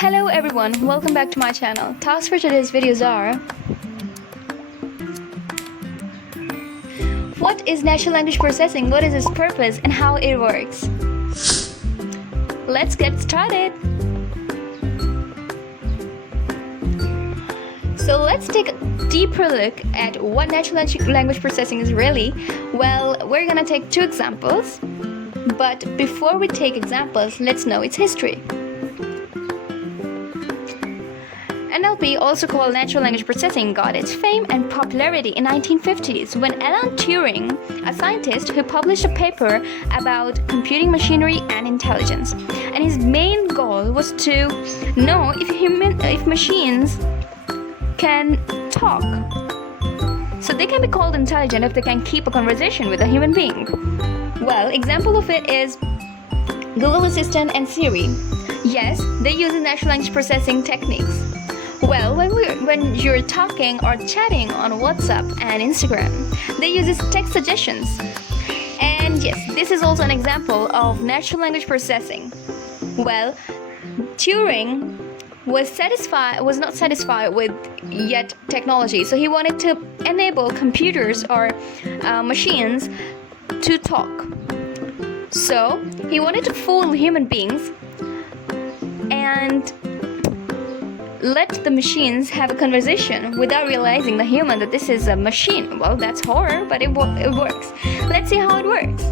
Hello everyone, welcome back to my channel. Tasks for today's videos are: what is natural language processing, what is its purpose, and how it works? Let's get started. So let's take a deeper look at what natural language processing is really. Well, we're gonna take two examples, but before we take examples, let's know its history. NLP, also called natural language processing, got its fame and popularity in 1950s when Alan Turing, a scientist who published a paper about computing machinery and intelligence. And his main goal was to know if machines can talk. So they can be called intelligent if they can keep a conversation with a human being. Well, example of it is Google Assistant and Siri. Yes, they use natural language processing techniques. Well, when you're talking or chatting on WhatsApp and Instagram, they use text suggestions. And yes, this is also an example of natural language processing. Well, Turing was not satisfied with yet technology, so he wanted to enable computers or machines to talk. So he wanted to fool human beings and let the machines have a conversation without realizing the human that this is a machine. Well, that's horror, but it works. Let's see how it works.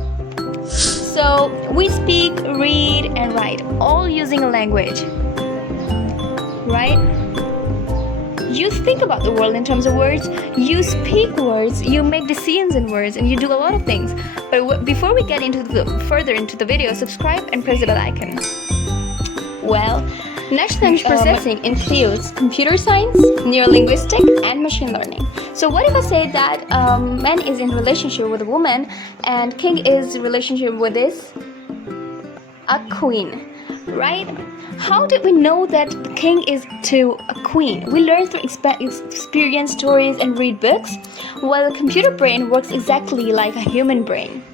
So we speak, read, and write, all using a language, right? You think about the world in terms of words, you speak words, you make decisions in words, and you do a lot of things. But before we get further into the video, subscribe and press the bell icon. Well, natural language processing includes computer science, neurolinguistics, and machine learning. So what if I say that man is in relationship with a woman and king is in relationship with a queen, right? How did we know that the king is to a queen? We learn through experience, stories, and read books. While the computer brain works exactly like a human brain.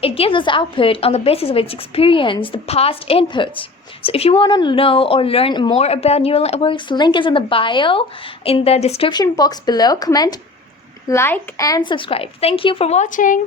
It gives us output on the basis of its experience, the past inputs. So if you want to know or learn more about neural networks, link is in the bio, in the description box below. Comment, like, and subscribe. Thank you for watching.